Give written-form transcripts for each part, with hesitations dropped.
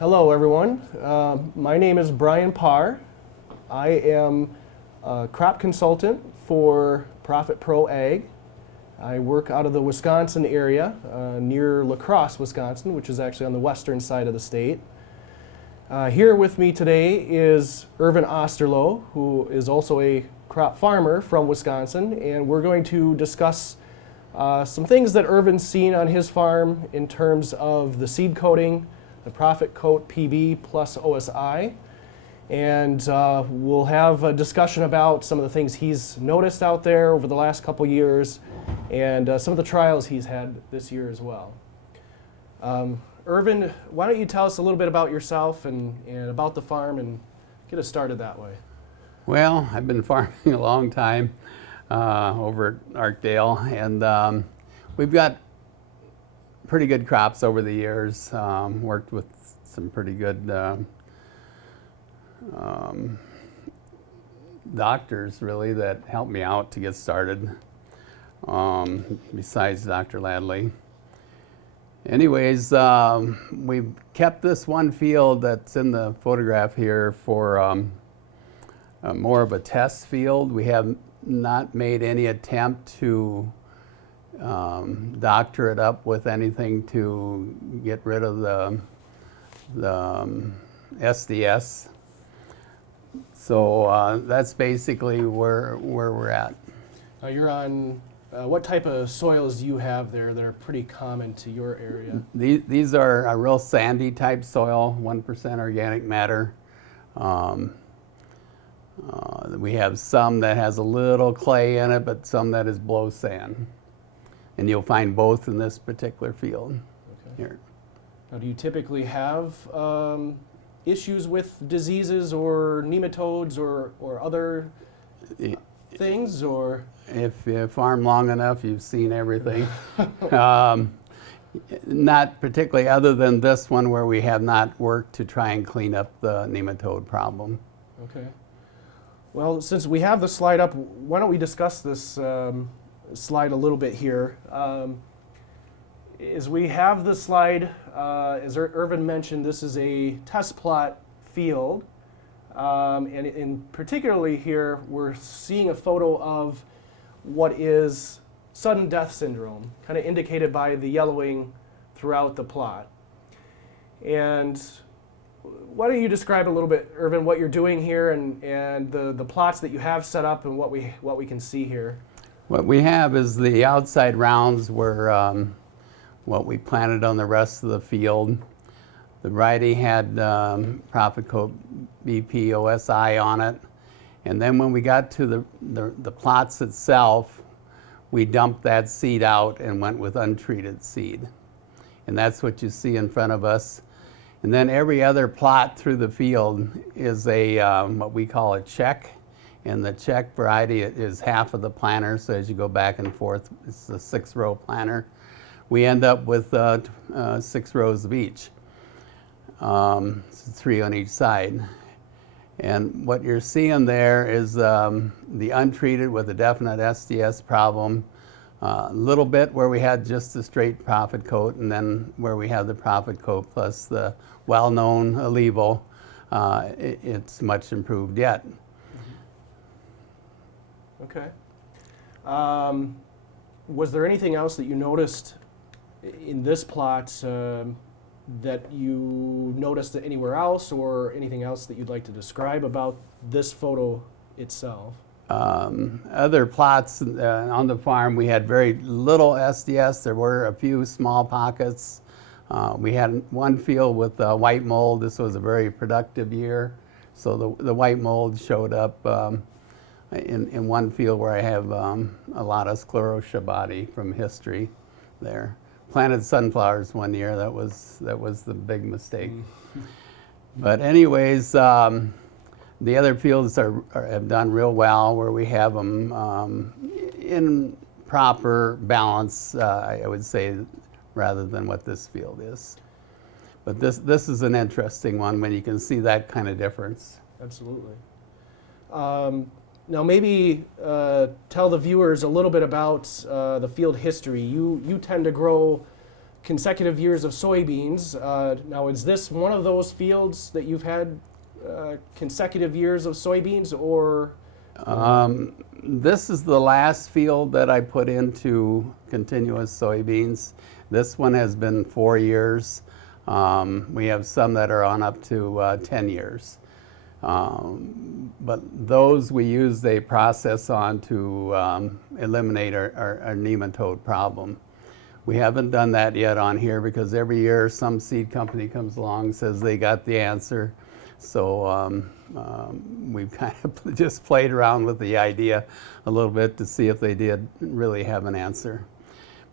Hello, everyone. My name is Brian Parr. I am a crop consultant for Profit Pro Ag. I work out of the Wisconsin area near La Crosse, Wisconsin, which is actually on the western side of the state. Here with me today is Irvin Osterloh, who is also a crop farmer from Wisconsin, and we're going to discuss some things that Irvin's seen on his farm in terms of the seed coating, the Profit Coat PB plus OSI, and we'll have a discussion about some of the things he's noticed out there over the last couple years and some of the trials he's had this year as well. Irvin, why don't you tell us a little bit about yourself and about the farm and get us started that way. Well, I've been farming a long time over at Arkdale, and we've got pretty good crops over the years. Worked with some pretty good doctors, really, that helped me out to get started, besides Dr. Ladley. Anyways, we've kept this one field that's in the photograph here for more of a test field. We have not made any attempt to doctor it up with anything to get rid of the SDS. So that's basically where we're at. Now you're on, what type of soils do you have there that are pretty common to your area? These are a real sandy type soil, 1% organic matter. We have some that has a little clay in it, but some that is blow sand. And you'll find both in this particular field here. Now, do you typically have issues with diseases or nematodes or other things, or? If you farm long enough, you've seen everything. Not particularly, other than this one where we have not worked to try and clean up the nematode problem. Okay. Well, since we have the slide up, why don't we discuss this slide a little bit here. As we have the slide, as Irvin mentioned, this is a test plot field. And in particularly here, we're seeing a photo of what is sudden death syndrome, kind of indicated by the yellowing throughout the plot. And why don't you describe a little bit, Irvin, what you're doing here and the plots that you have set up and what we can see here? What we have is the outside rounds were what we planted on the rest of the field. The variety had Profit Coat BP OSI on it. And then when we got to the plots itself, we dumped that seed out and went with untreated seed. And that's what you see in front of us. And then every other plot through the field is a what we call a check. And the check variety is half of the planter, so as you go back and forth, it's a 6-row planter. We end up with 6 rows of each, so 3 on each side. And what you're seeing there is the untreated with a definite SDS problem, a little bit where we had just the straight Profit Coat, and then where we have the Profit Coat plus the well-known Allevo, it's much improved yet. Okay. Was there anything else that you noticed in this plot that you noticed anywhere else, or anything else that you'd like to describe about this photo itself? Other plots on the farm, we had very little SDS. There were a few small pockets. We had one field with white mold. This was a very productive year, so the white mold showed up in one field where I have a lot of scleroshabati from history there. Planted sunflowers one year. That was the big mistake. But anyways, the other fields have done real well where we have them in proper balance, I would say, rather than what this field is. But this is an interesting one when you can see that kind of difference. Absolutely. Now maybe tell the viewers a little bit about the field history. You tend to grow consecutive years of soybeans. Now, is this one of those fields that you've had consecutive years of soybeans, or? This is the last field that I put into continuous soybeans. This one has been 4 years. We have some that are on up to 10 years. But those we use a process on to eliminate our nematode problem. We haven't done that yet on here because every year some seed company comes along and says they got the answer. So we've kind of just played around with the idea a little bit to see if they did really have an answer.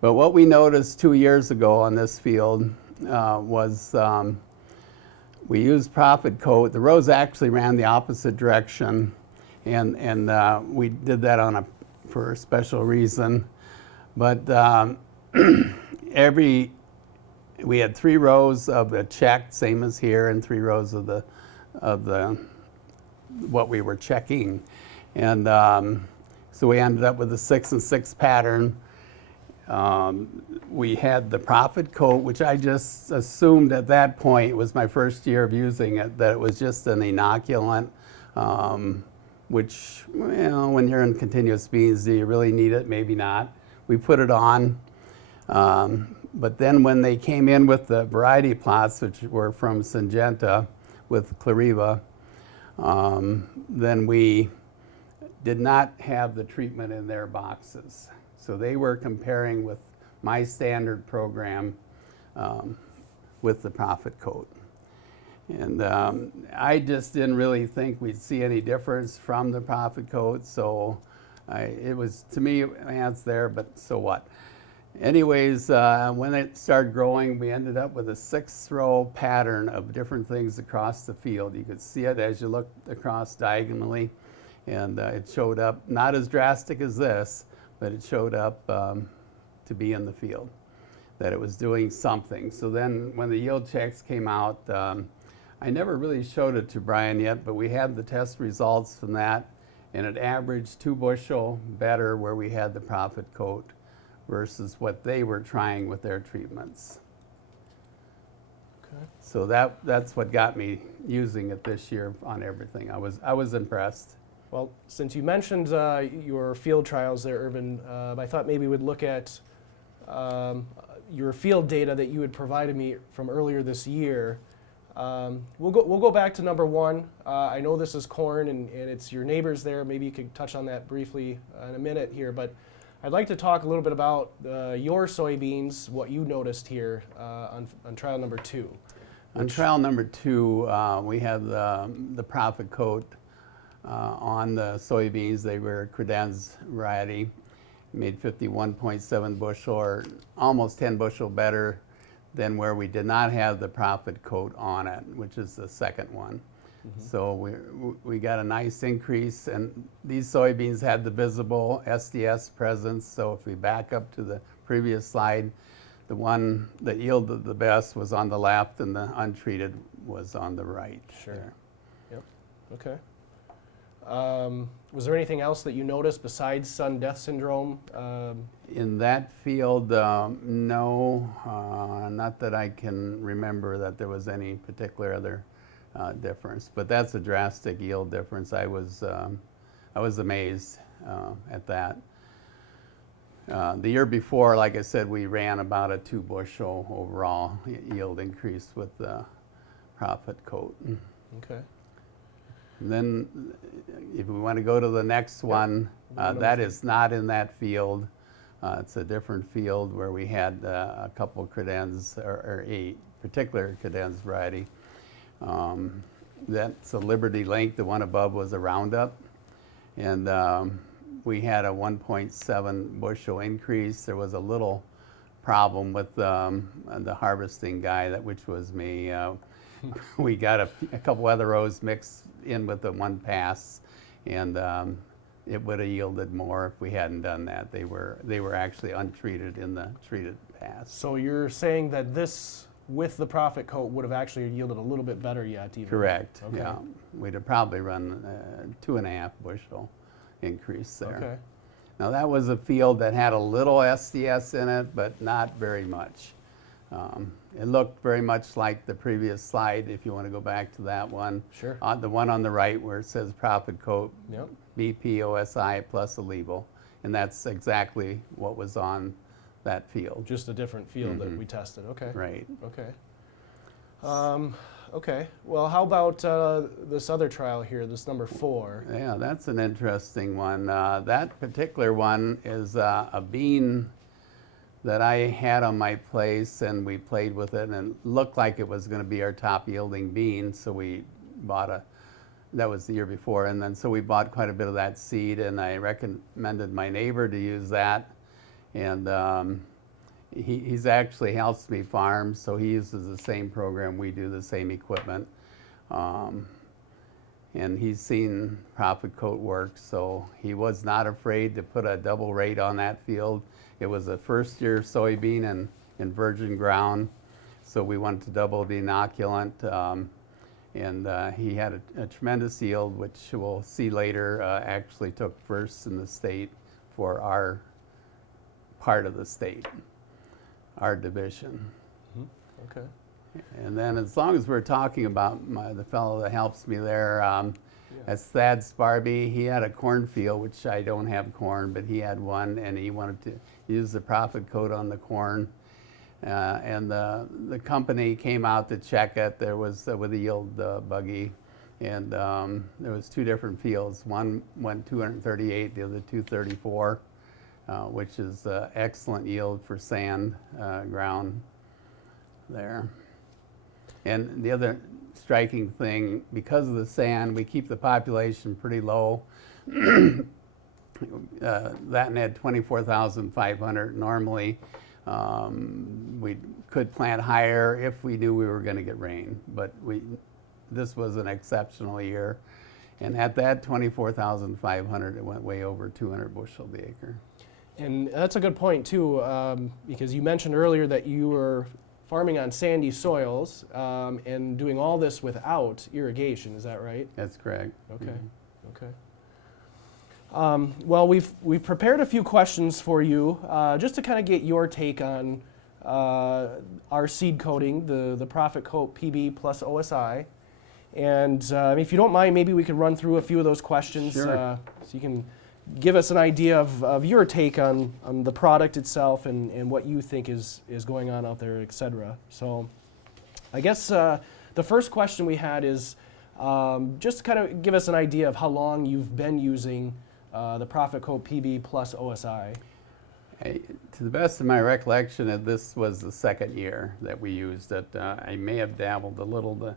But what we noticed 2 years ago on this field was we used Profit Coat. The rows actually ran the opposite direction, and we did that for a special reason. But we had 3 rows of the checked, same as here, and 3 rows of the what we were checking, and so we ended up with a 6 and 6 pattern. We had the Profit Coat, which I just assumed at that point, it was my first year of using it, that it was just an inoculant, which, you know, when you're in continuous beans, do you really need it? Maybe not. We put it on, but then when they came in with the variety plots, which were from Syngenta with Clariva, then we did not have the treatment in their boxes. So they were comparing with my standard program with the Profit Coat. And I just didn't really think we'd see any difference from the Profit Coat, so it was, to me, it's there, but so what? Anyways, when it started growing, we ended up with a 6-row pattern of different things across the field. You could see it as you looked across diagonally, and it showed up, not as drastic as this, but it showed up to be in the field, that it was doing something. So then when the yield checks came out, I never really showed it to Brian yet, but we had the test results from that, and it averaged 2 bushel better where we had the Profit Coat versus what they were trying with their treatments. Okay. So that's what got me using it this year on everything. I was impressed. Well, since you mentioned your field trials there, Irvin, I thought maybe we'd look at your field data that you had provided me from earlier this year. We'll go back to number 1. I know this is corn and it's your neighbors there. Maybe you could touch on that briefly in a minute here, but I'd like to talk a little bit about your soybeans, what you noticed here on trial number 2. On trial number 2, we had the Profit Coat on the soybeans. They were credenza variety, made 51.7 bushel, or almost 10 bushel better than where we did not have the Profit Coat on it, which is the second one. Mm-hmm. So we got a nice increase, and these soybeans had the visible SDS presence. So if we back up to the previous slide, the one that yielded the best was on the left, and the untreated was on the right. Sure. There. Yep. Okay. Was there anything else that you noticed besides sudden death syndrome? In that field, no, not that I can remember that there was any particular other difference, but that's a drastic yield difference. I was amazed at that. The year before, like I said, we ran about a 2 bushel overall yield increase with the Profit Coat. Okay. And then if we want to go to the next one, that is not in that field. It's a different field where we had a couple credenza, or a particular credenza variety. That's a Liberty Link. The one above was a Roundup. And we had a 1.7 bushel increase. There was a little problem with the harvesting guy, which was me. We got a couple other rows mixed in with the one pass, and it would have yielded more if we hadn't done that. They were actually untreated in the treated pass. So you're saying that this, with the Profit Coat, would have actually yielded a little bit better yet, even? Correct. Okay. Yeah, we'd have probably run 2.5 bushel increase there. Okay. Now that was a field that had a little SDS in it, but not very much. It looked very much like the previous slide, if you want to go back to that one. Sure. The one on the right where it says Profit Coat, Yep. BP, OSI plus a level. And that's exactly what was on that field. Just a different field that we tested. Okay. Right. Okay. Okay. Well, how about this other trial here, this number 4? Yeah, that's an interesting one. That particular one is a bean that I had on my place, and we played with it, and it looked like it was going to be our top yielding bean, so we bought that was the year before, and then so we bought quite a bit of that seed, and I recommended my neighbor to use that, and he's actually helps me farm, so he uses the same program we do, the same equipment, and he's seen Profit Coat work, so he was not afraid to put a double rate on that field. It was a first-year soybean in virgin ground, so we wanted to double the inoculant, and he had a tremendous yield, which we'll see later actually took first in the state for our part of the state, our division. Okay. And then as long as we're talking about the fellow that helps me there, that's Thad Sparby. He had a cornfield, which I don't have corn, but he had one, and he wanted to use the Profit Coat on the corn. And the company came out to check it. There was with a yield buggy, and there was 2 different fields. One went 238, the other 234, which is excellent yield for sand ground there. And the other striking thing, because of the sand, we keep the population pretty low. That had 24,500. Normally, we could plant higher if we knew we were going to get rain, but this was an exceptional year. And at that 24,500, it went way over 200 bushel the acre. And that's a good point too, because you mentioned earlier that you were farming on sandy soils and doing all this without irrigation. Is that right? That's correct. Okay. Okay. Well, we've prepared a few questions for you just to kind of get your take on our seed coating, the Profit Coat PB plus OSI. And if you don't mind, maybe we could run through a few of those questions Sure. so you can give us an idea of your take on the product itself and what you think is going on out there, etc. So I guess the first question we had is just to kind of give us an idea of how long you've been using the Profit Coat PB plus OSI. To the best of my recollection, this was the second year that we used it. I may have dabbled a little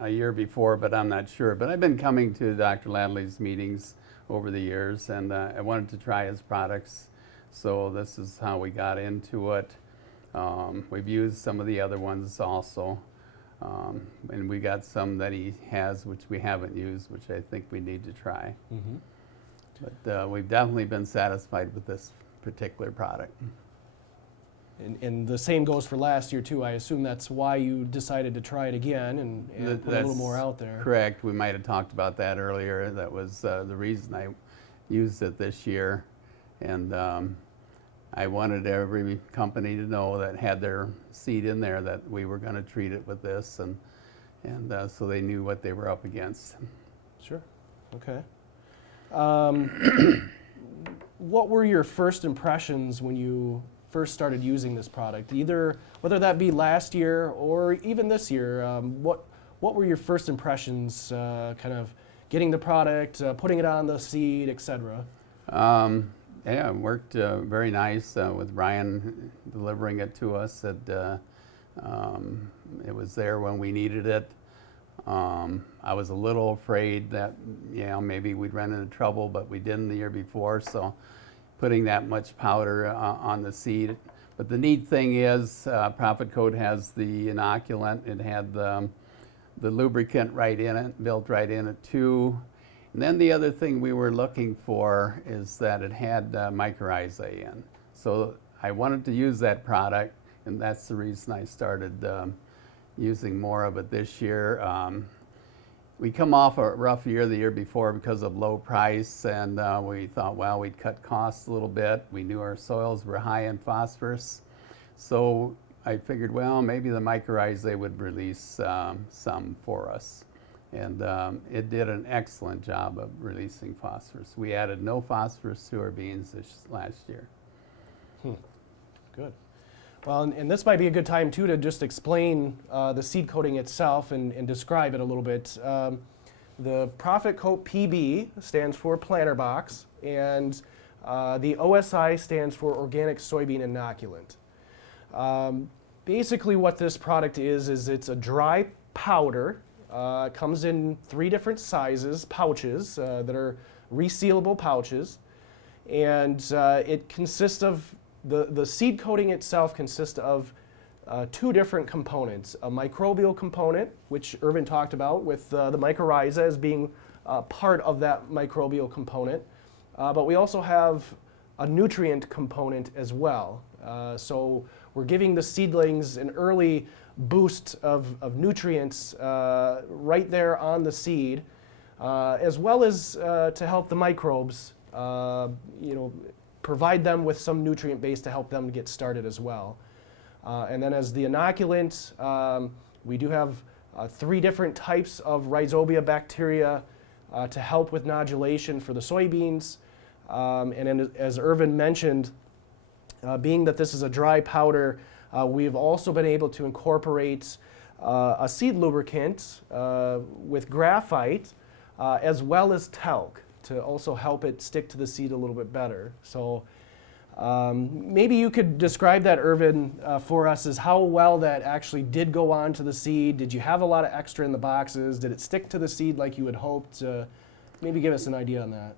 a year before, but I'm not sure. But I've been coming to Dr. Ladley's meetings over the years, and I wanted to try his products. So this is how we got into it. We've used some of the other ones also. And we got some that he has which we haven't used, which I think we need to try. Mm-hmm. But we've definitely been satisfied with this particular product. And the same goes for last year too. I assume that's why you decided to try it again and put a little more out there. Correct. We might have talked about that earlier. That was the reason I used it this year. And I wanted every company to know that had their seed in there that we were going to treat it with this, and so they knew what they were up against. Sure. Okay. What were your first impressions when you first started using this product? Either whether that be last year or even this year, what were your first impressions? Kind of getting the product, putting it on the seed, etc. Yeah, it worked very nice with Brian delivering it to us. It was there when we needed it. I was a little afraid that maybe we'd run into trouble, but we didn't the year before. So putting that much powder on the seed. But the neat thing is Profit Coat has the inoculant. It had the lubricant right in it, built right in it too. And then the other thing we were looking for is that it had mycorrhizae in. So I wanted to use that product, and that's the reason I started using more of it this year. We come off a rough year the year before because of low price, and we thought, well, we'd cut costs a little bit. We knew our soils were high in phosphorus. So I figured, well, maybe the mycorrhizae would release some for us. And it did an excellent job of releasing phosphorus. We added no phosphorus to our beans this last year. Good. Well, and this might be a good time too to just explain the seed coating itself and describe it a little bit. The Profit Coat PB stands for planter box, and the OSI stands for organic soybean inoculant. Basically what this product is it's a dry powder. It comes in 3 different sizes, pouches that are resealable pouches, and it consists of the seed coating itself consists of 2 different components: a microbial component, which Irvin talked about, with the mycorrhiza as being part of that microbial component, but we also have a nutrient component as well. So we're giving the seedlings an early boost of nutrients right there on the seed, as well as to help the microbes, provide them with some nutrient base to help them get started as well. And then as the inoculant, we do have 3 different types of rhizobia bacteria to help with nodulation for the soybeans. And then, as Irvin mentioned, being that this is a dry powder, we've also been able to incorporate a seed lubricant with graphite as well as talc to also help it stick to the seed a little bit better. So maybe you could describe that, Irvin, for us, as how well that actually did go on to the seed. Did you have a lot of extra in the boxes? Did it stick to the seed like you had hoped? Maybe give us an idea on that.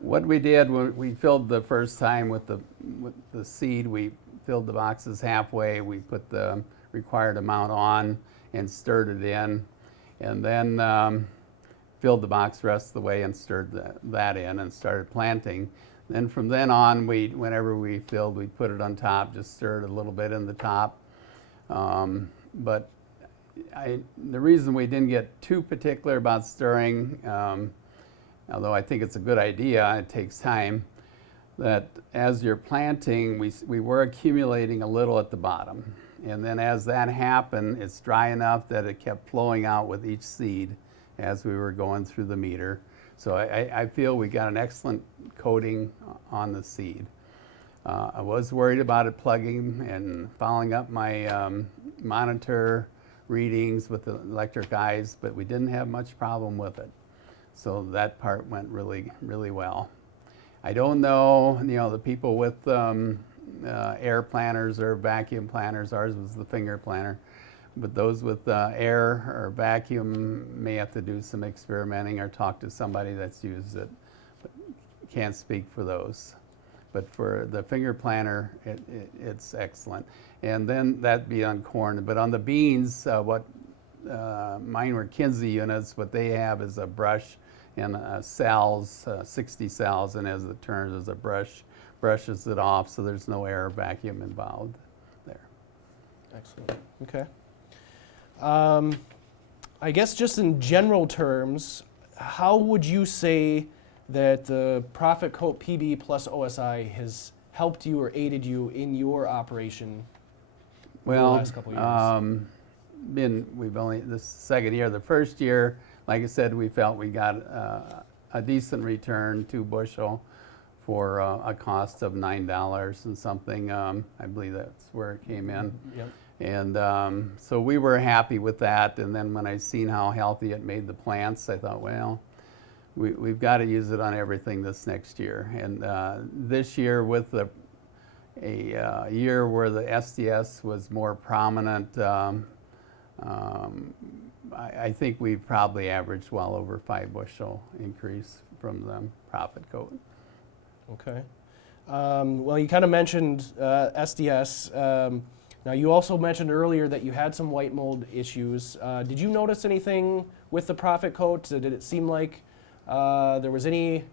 What we did when we filled the first time with the seed, we filled the boxes halfway. We put the required amount on and stirred it in, and then filled the box the rest of the way and stirred that in and started planting. Then from then on, whenever we filled, we put it on top, just stirred a little bit in the top. But the reason we didn't get too particular about stirring, although I think it's a good idea, it takes time, that as you're planting, we were accumulating a little at the bottom. And then as that happened, it's dry enough that it kept flowing out with each seed as we were going through the meter. So I feel we got an excellent coating on the seed. I was worried about it plugging and following up my monitor readings with the electric eyes, but we didn't have much problem with it. So that part went really, really well. I don't know, the people with air planters or vacuum planters, ours was the finger planter, but those with air or vacuum may have to do some experimenting or talk to somebody that's used it. But can't speak for those. But for the finger planter, it's excellent. And then that'd be on corn. But on the beans, mine were Kinsey units. What they have is a brush and cells, 60 cells, and as it turns, there's a brushes it off, so there's no air or vacuum involved there. Excellent. Okay. I guess just in general terms, how would you say that the Profit Coat PB plus OSI has helped you or aided you in your operation over the last couple of years? We've only this second year. The first year, like I said, we felt we got a decent return, 2 bushel, for a cost of $9 and something. I believe that's where it came in. Yep. And so we were happy with that. And then when I seen how healthy it made the plants, I thought, well, we've got to use it on everything this next year. And this year, with a year where the SDS was more prominent, I think we've probably averaged well over 5 bushel increase from the Profit Coat. Okay. Well, you kind of mentioned SDS. Now, you also mentioned earlier that you had some white mold issues. Did you notice anything with the Profit Coat? Did it seem like there was any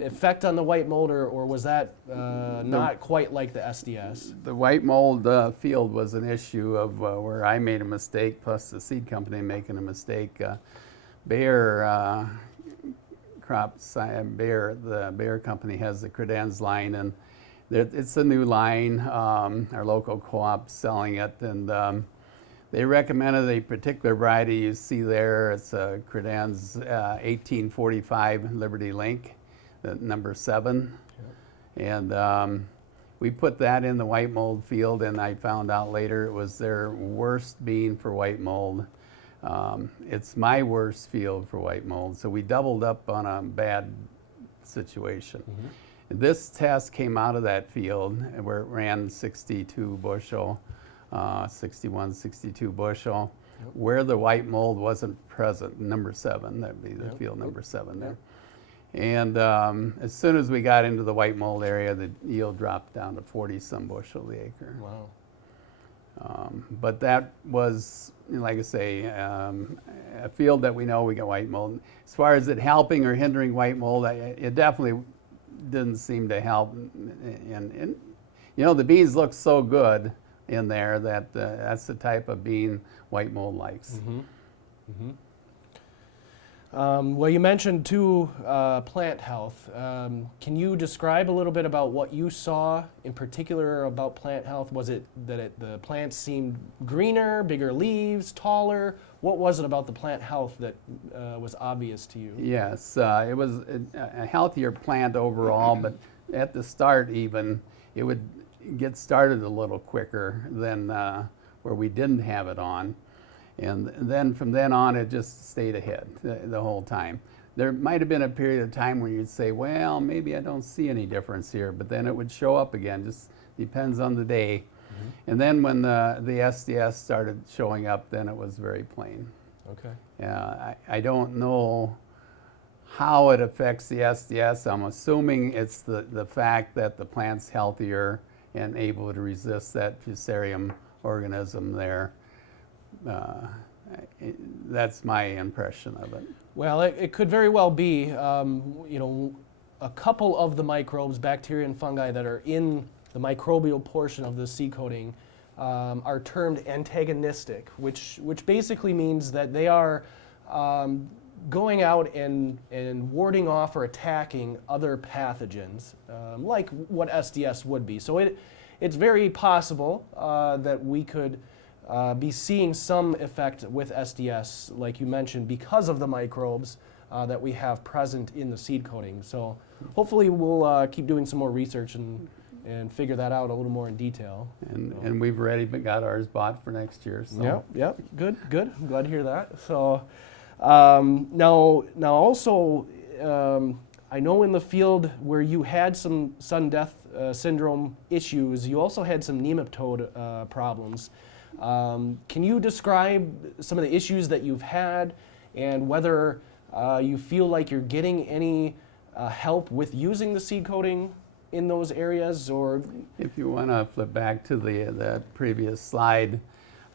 effect on the white mold, or was that not quite like the SDS? The white mold field was an issue of where I made a mistake, plus the seed company making a mistake. Bayer the Bayer company has the credenz line, and It's a new line. Our local co-op selling it, and they recommended a particular variety you see there. It's a Credenz 1845 Liberty Link, the number 7. Yep. And we put that in the white mold field, and I found out later it was their worst bean for white mold. It's my worst field for white mold, so we doubled up on a bad situation. Mm-hmm. This test came out of that field where it ran 62 bushel, 61, 62 bushel, yep. Where the white mold wasn't present, number 7, that'd be the yep. field number 7 there. Yep. And as soon as we got into the white mold area, the yield dropped down to 40-some bushel the acre. Wow. But that was, like I say, a field that we know we get white mold. As far as it helping or hindering white mold, it definitely didn't seem to help. And you know, the beans look so good in there that that's the type of bean white mold likes. Mm-hmm. Mm-hmm. Well, you mentioned too plant health. Can you describe a little bit about what you saw in particular about plant health? Was it that the plants seemed greener, bigger leaves, taller? What was it about the plant health that was obvious to you? Yes, it was a healthier plant overall, but at the start even, it would get started a little quicker than where we didn't have it on. And then from then on, it just stayed ahead the whole time. There might have been a period of time where you'd say, well, maybe I don't see any difference here, but then it would show up again, just depends on the day. Mm-hmm. And then when the SDS started showing up, then it was very plain. Okay. I don't know how it affects the SDS. I'm assuming it's the fact that the plant's healthier and able to resist that fusarium organism there. That's my impression of it. Well, it could very well be, you know, a couple of the microbes, bacteria and fungi that are in the microbial portion of the seed coating are termed antagonistic, which basically means that they are going out and warding off or attacking other pathogens, like what SDS would be. So it's very possible that we could be seeing some effect with SDS, like you mentioned, because of the microbes that we have present in the seed coating. So hopefully we'll keep doing some more research and figure that out a little more in detail. And we've already got ours bought for next year. So. Yep, good. I'm glad to hear that. So now also, I know in the field where you had some sudden death syndrome issues, you also had some nematode problems. Can you describe some of the issues that you've had and whether you feel like you're getting any help with using the seed coating in those areas? Or if you want to flip back to the previous slide,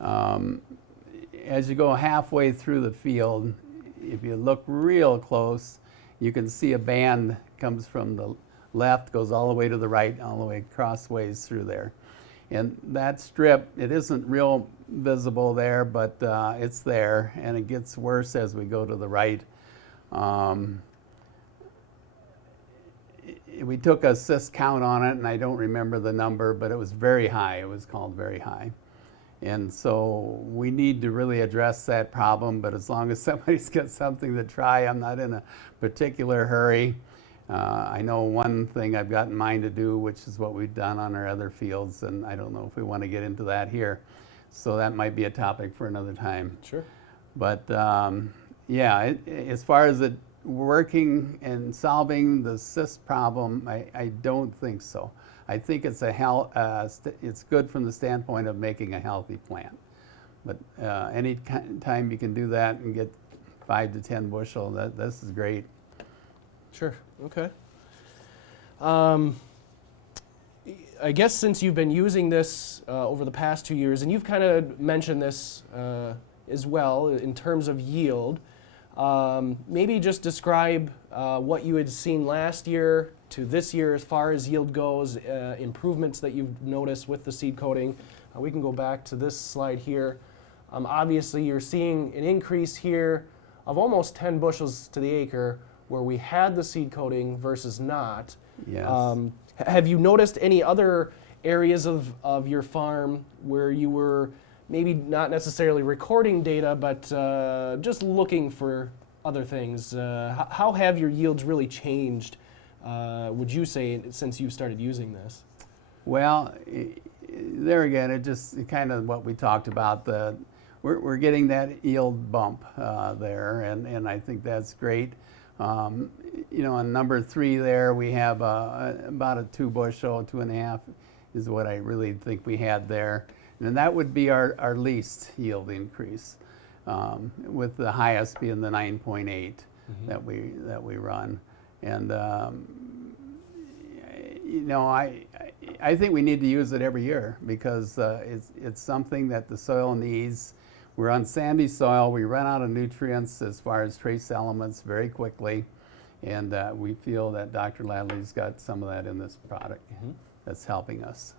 as you go halfway through the field, if you look real close, you can see a band comes from the left, goes all the way to the right, all the way crossways through there. And that strip, it isn't real visible there, but it's there, and it gets worse as we go to the right. We took a cyst count on it, and I don't remember the number, but it was very high. It was called very high. And so we need to really address that problem, but as long as somebody's got something to try, I'm not in a particular hurry. I know one thing I've got in mind to do, which is what we've done on our other fields, and I don't know if we want to get into that here. So that might be a topic for another time. Sure. But yeah, as far as it working and solving the cyst problem, I don't think so. I think it's it's good from the standpoint of making a healthy plant. But any time you can do that and get 5 to 10 bushel, this is great. Sure. Okay. I guess since you've been using this over the past 2 years, and you've kind of mentioned this as well in terms of yield, maybe just describe what you had seen last year to this year as far as yield goes, improvements that you've noticed with the seed coating. We can go back to this slide here. Obviously, you're seeing an increase here of almost 10 bushels to the acre where we had the seed coating versus not. Yes. Have you noticed any other areas of your farm where you were maybe not necessarily recording data, but just looking for other things? How have your yields really changed, would you say, since you started using this? Well, there again, it just kind of what we talked about. We're getting that yield bump there, and I think that's great. You know, on number 3 there, we have about a 2 bushel, 2.5 is what I really think we had there. And that would be our least yield increase, with the highest being the 9.8 that we run. And you know, I think we need to use it every year because it's something that the soil needs. We're on sandy soil. We run out of nutrients as far as trace elements very quickly, and we feel that Dr. Ladley's got some of that in this product that's helping us.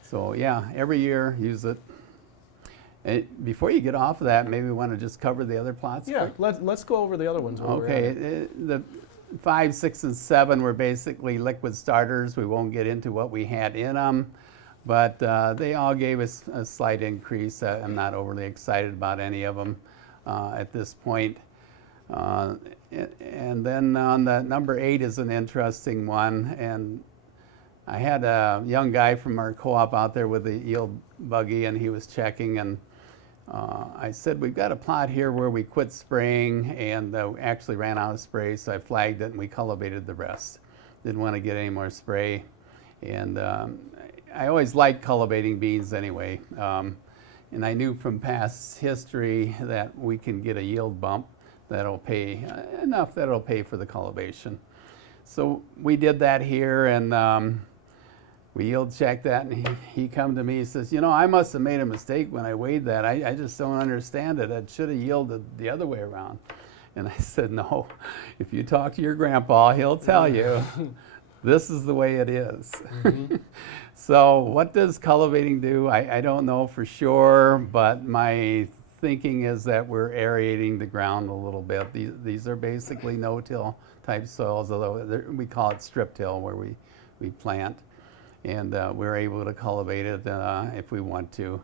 So yeah, every year use it. And before you get off of that, maybe we want to just cover the other plots. Yeah, let's go over the other ones. Okay, the 5, 6, and 7 were basically liquid starters. We won't get into what we had in them, but they all gave us a slight increase. I'm not overly excited about any of them at this point. And then on the number 8 is an interesting one, and I had a young guy from our co-op out there with a yield buggy, and he was checking, and I said, we've got a plot here where we quit spraying and actually ran out of spray, so I flagged it and we cultivated the rest. Didn't want to get any more spray. And I always liked cultivating beans anyway. And I knew from past history that we can get a yield bump that'll pay, enough that'll pay for the cultivation. So we did that here, and we yield checked that, and he come to me, he says, you know, I must have made a mistake when I weighed that. I just don't understand it. It should have yielded the other way around. And I said, no, if you talk to your grandpa, he'll tell you this is the way it is. So what does cultivating do? I don't know for sure, but my thinking is that we're aerating the ground a little bit. These are basically no-till type soils, although we call it strip till where we plant. And we're able to cultivate it if we want to.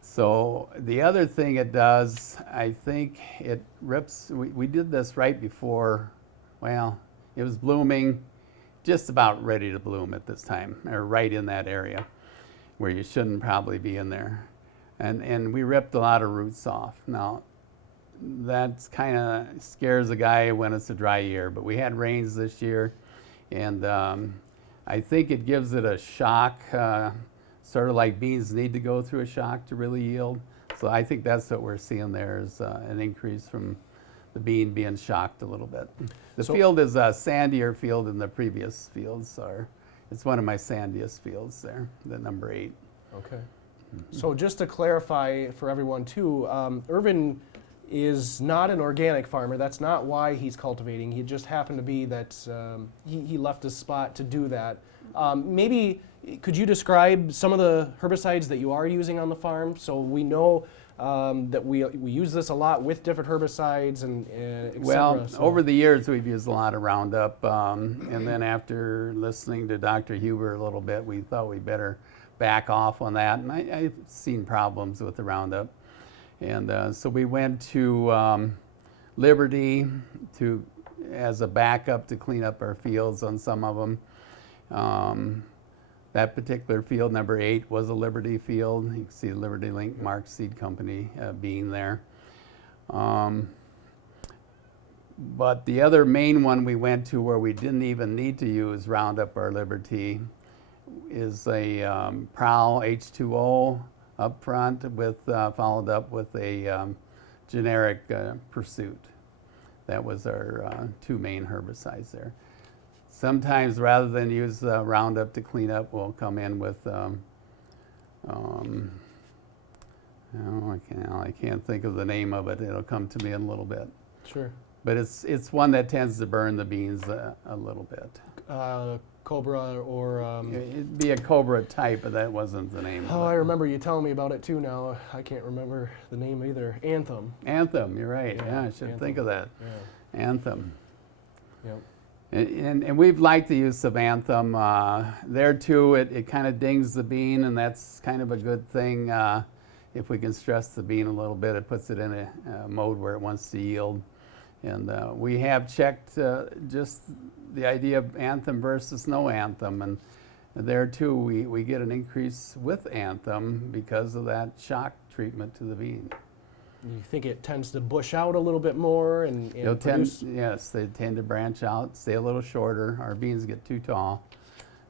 So the other thing it does, I think it rips, we did this right before, well, it was blooming, just about ready to bloom at this time, or right in that area where you shouldn't probably be in there. And we ripped a lot of roots off. Now, that's kind of scares a guy when it's a dry year, but we had rains this year. And I think it gives it a shock, sort of like beans need to go through a shock to really yield. So I think that's what we're seeing there is an increase from the bean being shocked a little bit. The field is a sandier field than the previous fields. So it's one of my sandiest fields there, the number 8. Okay. So just to clarify for everyone too, Irvin is not an organic farmer. That's not why he's cultivating. He just happened to be that he left his spot to do that. Maybe could you describe some of the herbicides that you are using on the farm? So we know that we use this a lot with different herbicides and et cetera. Well, over the years we've used a lot of Roundup, and then after listening to Dr. Huber a little bit, we thought we better back off on that. And I've seen problems with the Roundup. And so we went to Liberty as a backup to clean up our fields on some of them. That particular field, number 8, was a Liberty field. You can see the Liberty Link Mark Seed Company being there. But the other main one we went to where we didn't even need to use Roundup or Liberty is a Prowl H2O up front with followed up with a generic Pursuit. That was our 2 main herbicides there. Sometimes rather than use Roundup to clean up, we'll come in with I can't think of the name of it. It'll come to me in a little bit. Sure. But it's one that tends to burn the beans a little bit. Cobra or... It'd be a Cobra type, but that wasn't the name. Oh, I remember you telling me about it too now. I can't remember the name either. Anthem. Anthem, you're right. Yeah, I should think of that. Yeah. Anthem. Yep. And we've liked the use of Anthem. There too, it kind of dings the bean, and that's kind of a good thing. If we can stress the bean a little bit, it puts it in a mode where it wants to yield. And we have checked just the idea of Anthem versus no Anthem. And there too, we get an increase with Anthem because of that shock treatment to the bean. You think it tends to bush out a little bit more and produce? Yes, they tend to branch out, stay a little shorter. Our beans get too tall,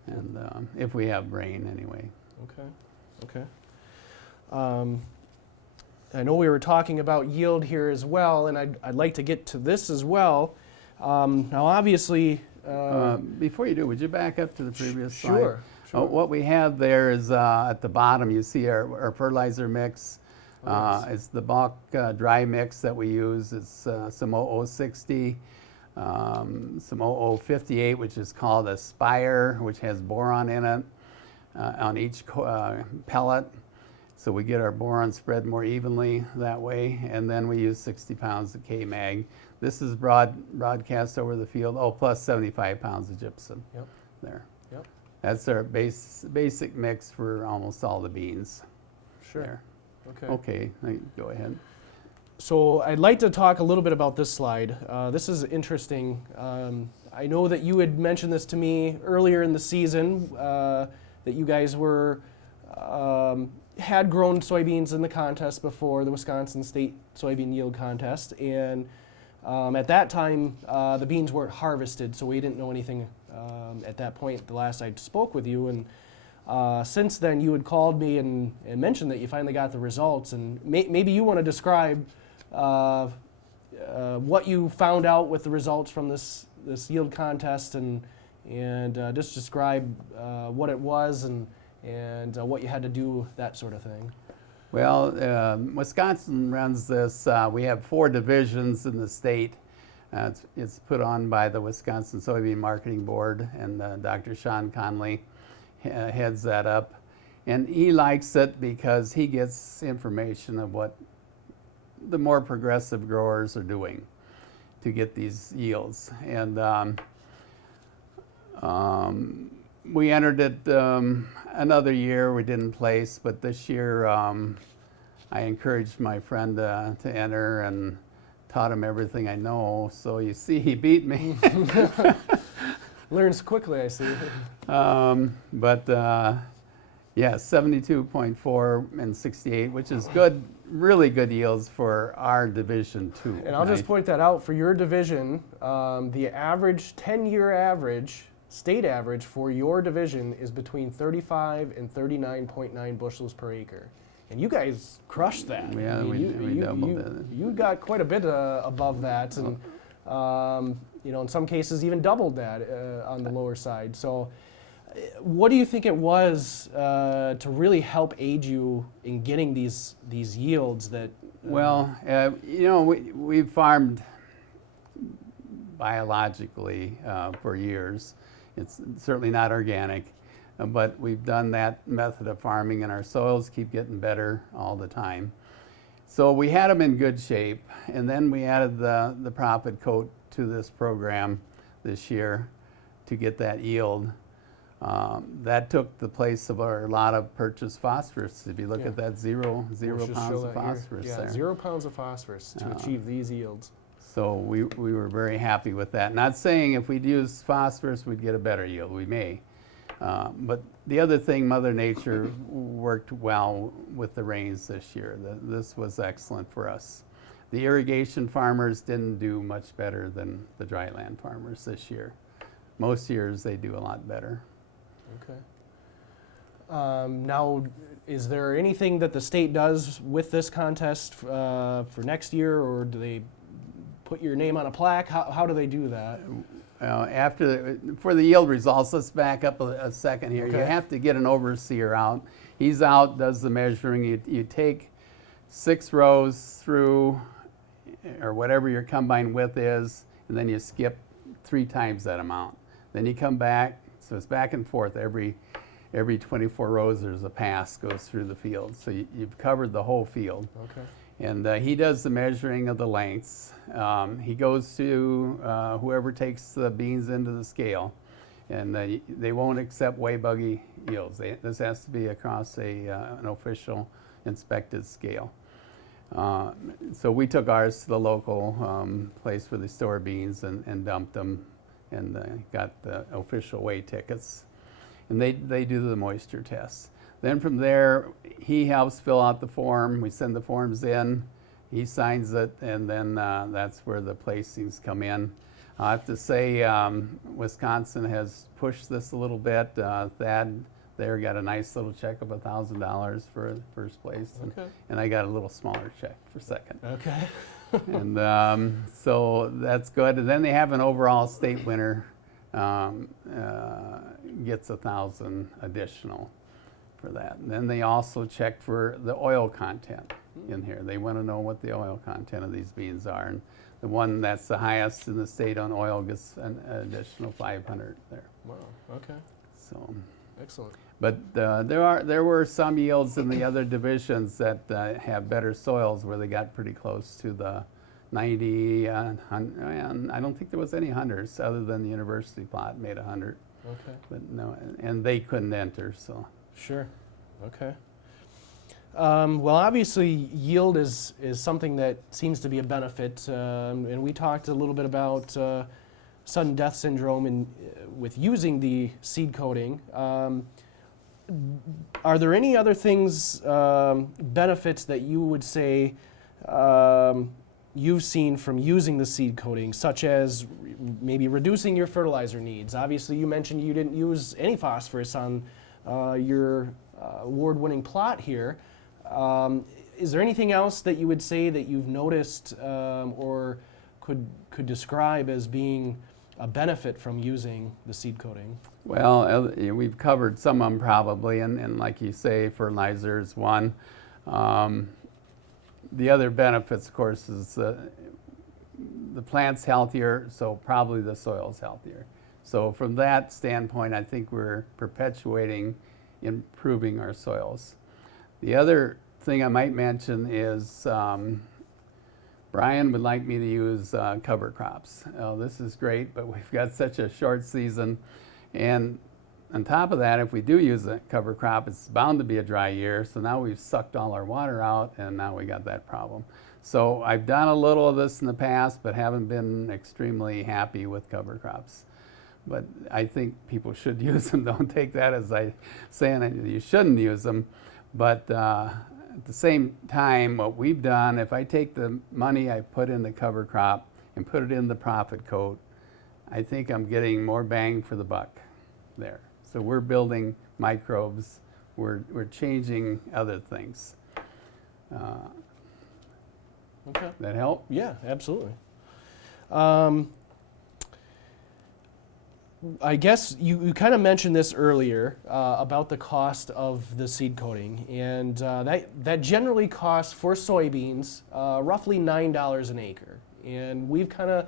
and if we have rain anyway. Okay. I know we were talking about yield here as well, and I'd like to get to this as well. Now, obviously... before you do, would you back up to the previous slide? Sure. What we have there is at the bottom, you see our fertilizer mix. It's the bulk dry mix that we use. It's some 0060, some 0058, which is called Aspire, which has boron in it on each pellet. So we get our boron spread more evenly that way. And then we use 60 pounds of K-Mag. This is broadcast over the field. plus 75 pounds of gypsum. Yep. There. Yep. That's our basic mix for almost all the beans. Sure. There. Okay. Go ahead. So I'd like to talk a little bit about this slide. This is interesting. I know that you had mentioned this to me earlier in the season, that you guys had grown soybeans in the contest before, the Wisconsin State Soybean Yield Contest, and at that time the beans weren't harvested, so we didn't know anything at that point the last I spoke with you. And since then, you had called me and mentioned that you finally got the results, and maybe you want to describe what you found out with the results from this yield contest, and just describe what it was and what you had to do, that sort of thing. Well, Wisconsin runs this. We have 4 divisions in the state. It's put on by the Wisconsin Soybean Marketing Board, and Dr. Sean Conley heads that up, and he likes it because he gets information of what the more progressive growers are doing to get these yields. And we entered it another year. We didn't place, but this year I encouraged my friend to enter and taught him everything I know. So you see, he beat me. Learns quickly, I see. But yeah, 72.4 and 68, which is good, really good yields for our division too. And I'll just point that out for your division. The average 10-year average, state average for your division is between 35 and 39.9 bushels per acre. And you guys crushed that. Yeah, I mean, we doubled it. You got quite a bit above that, and in some cases even doubled that on the lower side. So what do you think it was to really help aid you in getting these yields that... Well, we've farmed biologically for years. It's certainly not organic, but we've done that method of farming, and our soils keep getting better all the time. So we had them in good shape, and then we added the Profit Coat to this program this year to get that yield. That took the place of our lot of purchased phosphorus. If you look at that, zero pounds of phosphorus here. there. 0 pounds of phosphorus to achieve these yields. So we were very happy with that. Not saying if we'd used phosphorus we'd get a better yield. We may. But the other thing, Mother Nature worked well with the rains this year. This was excellent for us. The irrigation farmers didn't do much better than the dryland farmers this year. Most years they do a lot better. Okay. Now, is there anything that the state does with this contest for next year, or do they put your name on a plaque? How do they do that? For the yield results, let's back up a second here. Okay. You have to get an overseer out. He's out, does the measuring. You take 6 rows through, or whatever your combine width is, and then you skip 3 times that amount. Then you come back, so it's back and forth. Every 24 rows there's a pass goes through the field. So you've covered the whole field. Okay. And he does the measuring of the lengths. He goes to whoever takes the beans into the scale, and they won't accept way buggy yields. This has to be across an official inspected scale. So we took ours to the local place where they store beans and dumped them, and got the official weigh tickets. And they do the moisture tests. Then from there, he helps fill out the form. We send the forms in, he signs it, and then that's where the placings come in. I have to say, Wisconsin has pushed this a little bit. Thad there got a nice little check of $1,000 for first place, and I got a little smaller check for second. Okay. And so that's good. And then they have an overall state winner gets 1,000 additional for that. And then they also check for the oil content in here. They want to know what the oil content of these beans are. And the one that's the highest in the state on oil gets an additional 500 there. Wow. Okay. So excellent. But there were some yields in the other divisions that have better soils where they got pretty close to the 90, and I don't think there was any hundreds other than the university plot made 100. Okay. But no, and they couldn't enter, so. Sure. Okay. Well, obviously, yield is something that seems to be a benefit, and we talked a little bit about sudden death syndrome with using the seed coating. Are there any other things, benefits that you would say you've seen from using the seed coating, such as maybe reducing your fertilizer needs? Obviously, you mentioned you didn't use any phosphorus on your award-winning plot here. Is there anything else that you would say that you've noticed or could describe as being a benefit from using the seed coating? Well, we've covered some of them probably, and like you say, fertilizer is one. The other benefits, of course, is the plant's healthier, so probably the soil's healthier. So from that standpoint, I think we're perpetuating, improving our soils. The other thing I might mention is Brian would like me to use cover crops. This is great, but we've got such a short season. And on top of that, if we do use a cover crop, it's bound to be a dry year. So now we've sucked all our water out, and now we got that problem. So I've done a little of this in the past, but haven't been extremely happy with cover crops. But I think people should use them. Don't take that as I saying you shouldn't use them. But at the same time, what we've done, if I take the money I put in the cover crop and put it in the profit coat, I think I'm getting more bang for the buck there. So we're building microbes. We're changing other things. Okay. That help? Yeah, absolutely. I guess you kind of mentioned this earlier about the cost of the seed coating, and that generally costs for soybeans roughly $9 an acre. And we've kind of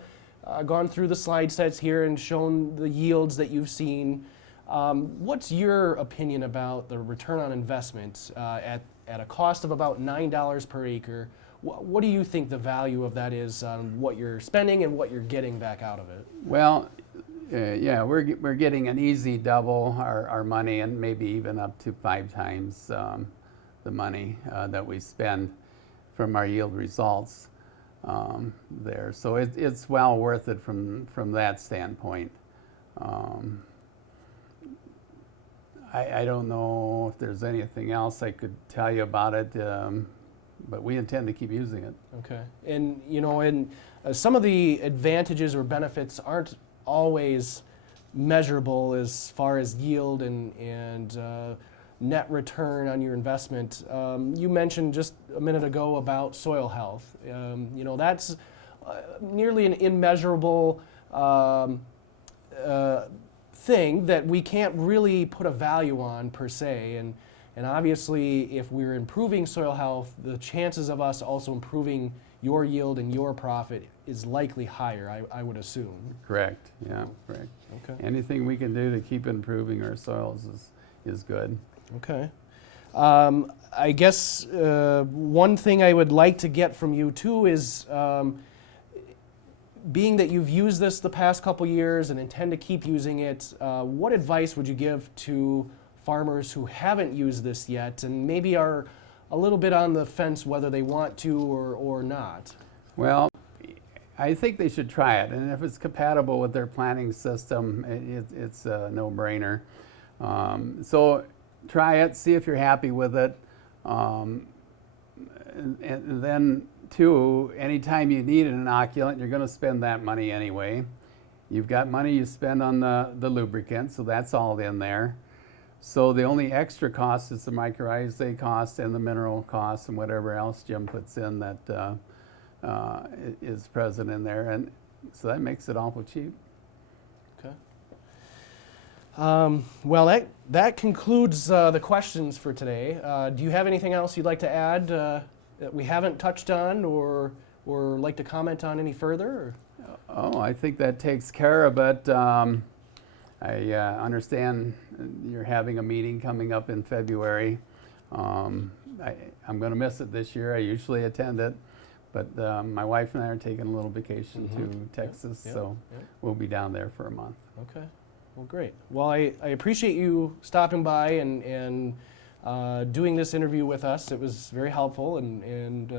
gone through the slide sets here and shown the yields that you've seen. What's your opinion about the return on investment at a cost of about $9 per acre? What do you think the value of that is on what you're spending and what you're getting back out of it? Well, yeah, we're getting an easy double our money, and maybe even up to 5 times the money that we spend from our yield results there. So it's well worth it from that standpoint. I don't know if there's anything else I could tell you about it, but we intend to keep using it. Okay. And, some of the advantages or benefits aren't always measurable as far as yield and net return on your investment. You mentioned just a minute ago about soil health. That's nearly an immeasurable thing that we can't really put a value on per se. And obviously, if we're improving soil health, the chances of us also improving your yield and your profit is likely higher, I would assume. Correct. Yeah, correct. Okay. Anything we can do to keep improving our soils is good. Okay. I guess one thing I would like to get from you too is, being that you've used this the past couple years and intend to keep using it, what advice would you give to farmers who haven't used this yet and maybe are a little bit on the fence whether they want to or not? Well, I think they should try it, and if it's compatible with their planting system, it's a no-brainer. So try it, see if you're happy with it, and then two, anytime you need an inoculant, you're going to spend that money anyway. You've got money you spend on the lubricant, so that's all in there. So the only extra cost is the mycorrhizae cost and the mineral cost and whatever else Jim puts in that is present in there, and so that makes it awful cheap. Okay. Well, that concludes the questions for today. Do you have anything else you'd like to add that we haven't touched on, or like to comment on any further? Oh, I think that takes care of it. I understand you're having a meeting coming up in February. I'm going to miss it this year. I usually attend it, but my wife and I are taking a little vacation to Texas, so we'll be down there for a month. Okay. Well, great. Well, I appreciate you stopping by and doing this interview with us. It was very helpful, and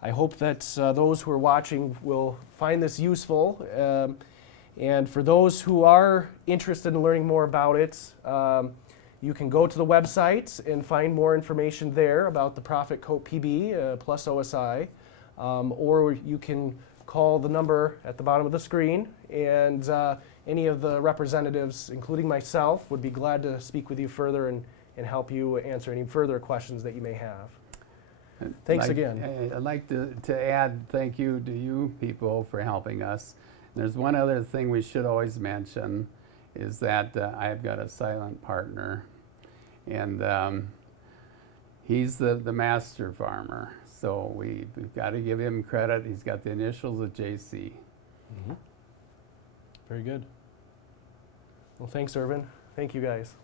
I hope that those who are watching will find this useful. And for those who are interested in learning more about it, you can go to the website and find more information there about the Profit Coat PB plus OSI, or you can call the number at the bottom of the screen, and any of the representatives, including myself, would be glad to speak with you further and help you answer any further questions that you may have. Thanks again. I'd like to add thank you to you people for helping us. There's one other thing we should always mention is that I've got a silent partner, and he's the master farmer. So we've got to give him credit. He's got the initials of JC. Very good. Well, thanks, Irvin. Thank you, guys.